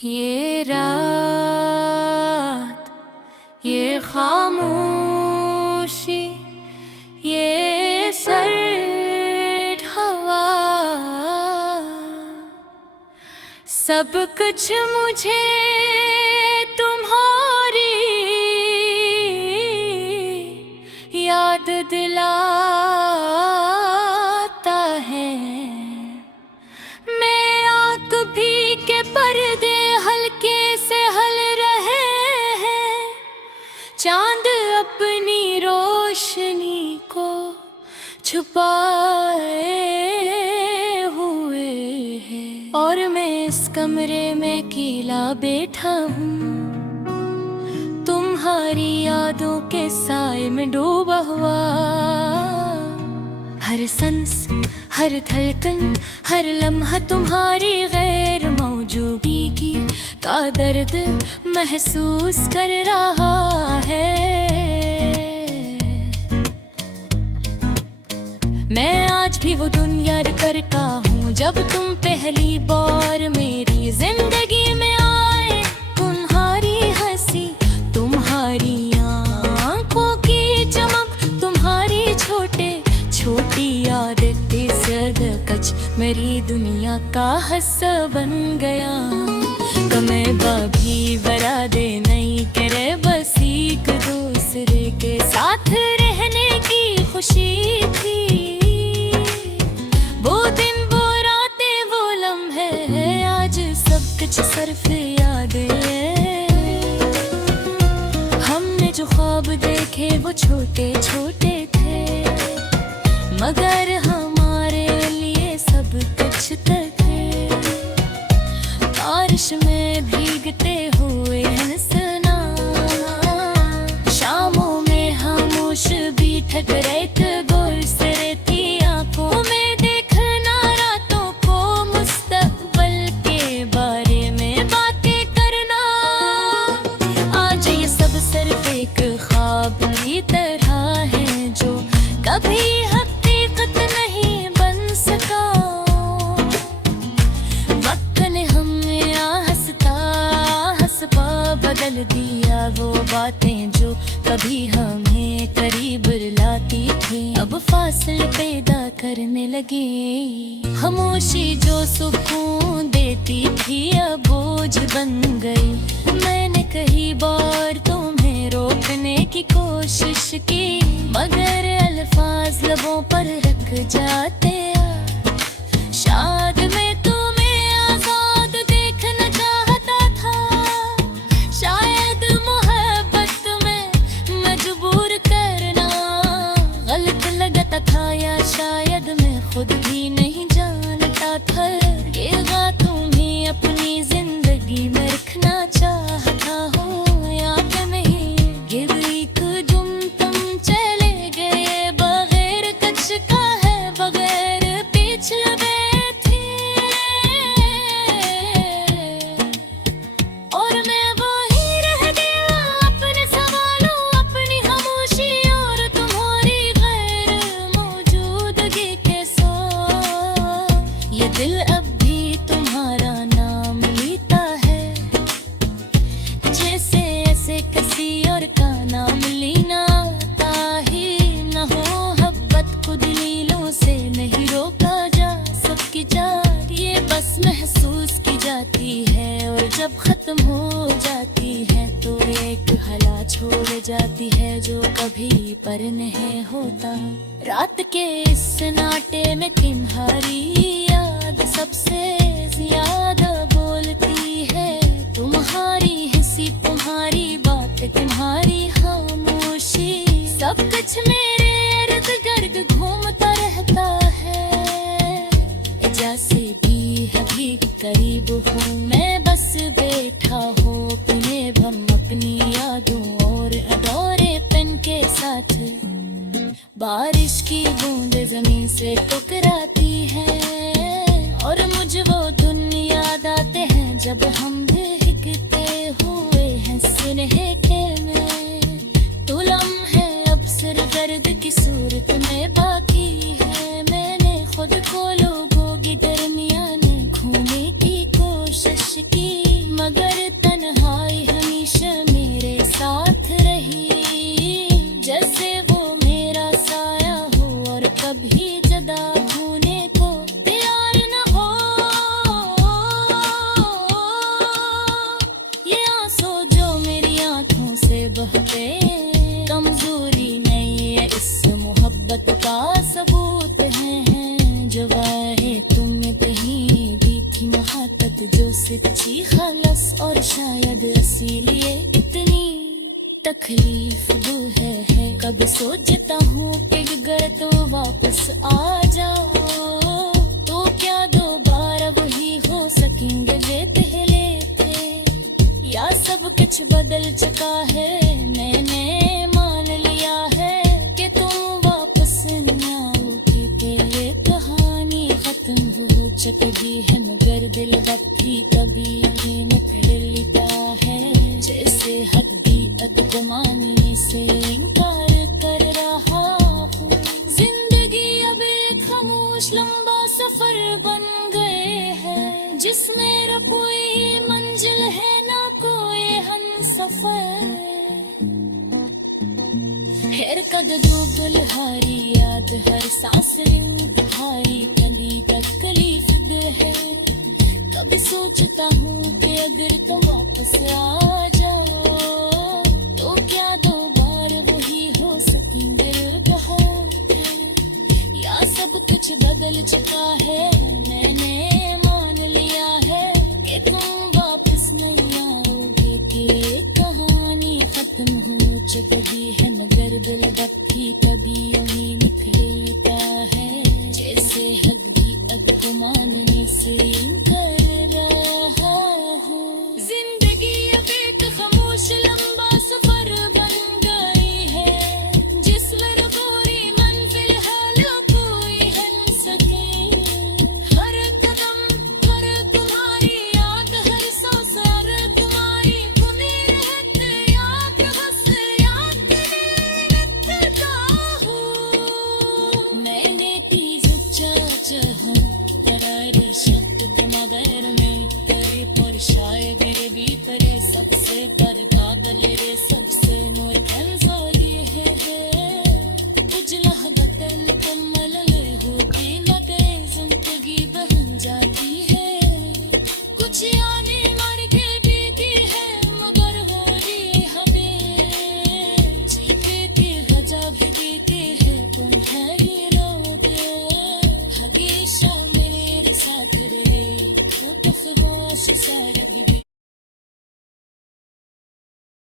ये रात, ये खामोशी, ये सर्द हवा, सब कुछ मुझे तुम्हारी याद दिलाता है। मैं आँख भी के पर्दे हल्के से हल रहे हैं, चांद अपनी रोशनी को छुपाए हुए है, और मैं इस कमरे में अकेला बैठा हूँ, तुम्हारी यादों के साए में डूबा हुआ। हर सांस, हर धड़कन, हर लम्हा तुम्हारी गैर मौजूदगी का दर्द महसूस कर रहा है। मैं आज भी वो दुनिया करता हूँ जब तुम पहली बार मेरी जिंदगी में आए। तुम्हारी हंसी, तुम्हारी आंखों की चमक, तुम्हारी छोटी आदतें सदकच मेरी दुनिया का हिस्सा बन गया। कमे बाभी बरादे नहीं करे, बस एक दूसरे के साथ रहने की खुशी थी। वो दिन, वो रातें, वो लम्हे, आज सब कुछ सिर्फ याद है। हमने जो ख्वाब देखे वो छोटे छोटे थे, मगर हमारे लिए सब कुछ तक है। बारिश में भीगते हुए हंसना, शामों में खामोश भी ठहरते गोर से रहती आंखों में देखना, रातों को मुस्तकबिल के बारे में बातें करना। आज ये सब सिर्फ एक ख्वाब की तरह है जो कभी बदल दिया। वो बातें जो कभी हमें करीब लाती थी अब फासले पैदा करने लगे। खामोशी जो सुकून देती थी अब बोझ बन गई। मैंने कई बार तुम्हें रोकने की कोशिश की, मगर अल्फाज लबों पर रख जाते। शायद मैं तुम्हें आजाद देखना चाहता था, शायद मोहब्बत में मजबूर करना गलत लगता था, या शायद मैं खुद भी नहीं जानता था। ये तुम्हें अपनी जिंदगी में रखना चाहता हूँ, याद नहीं गिरी कुदुम तुम चले गए बगैर कुछ का है, बगैर पिछले दिल अब भी तुम्हारा नाम लेता है, जैसे ऐसे किसी और का नाम लेना आता ही न हो। मोहब्बत को दलीलों से नहीं रोका जा सकती, ये बस महसूस की जाती है, और जब खत्म हो जाती है तो एक हला छोड़ जाती है जो कभी पर नहीं होता। रात के इस सन्नाटे में तुम्हारी सबसे ज्यादा बोलती है, तुम्हारी हंसी, तुम्हारी बात, तुम्हारी खामोशी, सब कुछ मेरे इर्द गिर्द घूमता रहता है। जैसे भी अभी करीब हूँ मैं, बस बैठा हो अपने भम अपनी यादों और अधूरे पेन के साथ। बारिश की बूंदें जमीन से टकराती है, और मुझे वो दिन याद आते हैं जब हम भीगते हुए हैं सुनहरे में। तो लम्हे अब सिर दर्द की सूरत में बाकी है, मैंने खुद को लोगों की दरमियान घूमने की कोशिश की, मगर आलस और शायद इसीलिए इतनी तकलीफ वो है। कभी सोचता हूँ कि अगर तो वापस आ जाओ तो क्या दोबारा वही हो सकेंगे वे पहले थे, या सब कुछ बदल चुका है। मैंने मान लिया है कि तुम वापस न आओगे, पहले कहानी खत्म हो चुकी है, मगर दिल अब भी कभी निकल लेता है, जैसे हकीकत को मानने से इनकार कर रहा हूँ। जिंदगी अब एक खामोश लंबा सफर बन गए है, जिसमें न कोई मंजिल है ना कोई हमसफर। हर कदम बुलहारी याद, हर सांस तुम्हारी कली तकलीफ है। कभी सोचता हूँ कि अगर तुम वापस आ जाओ तो क्या दोबारा वही हो सकेंगे बहाते, या सब कुछ बदल चुका है। मैंने मान लिया है कि तुम वापस नहीं आओगे, कि कहानी खत्म हो चुकी है, मगर दिल अब भी कभी यूं निकलता है, जैसे हकीकत को मानने से कर रहा हूँ। जिंदगी अब एक खामोश लंबा सफर बन गई है, जिसमें पूरी मंजिल हाल कोई हल सके। हर कदम हर तुम्हारी याद, हर सांस हर तुम्हारी खुदी रहते याद, बस याद रहता हूँ। मैंने तीज चाहूँ तेरे शब्द मगर में तेरे पर शायद मेरे भीतर सबसे बड़ा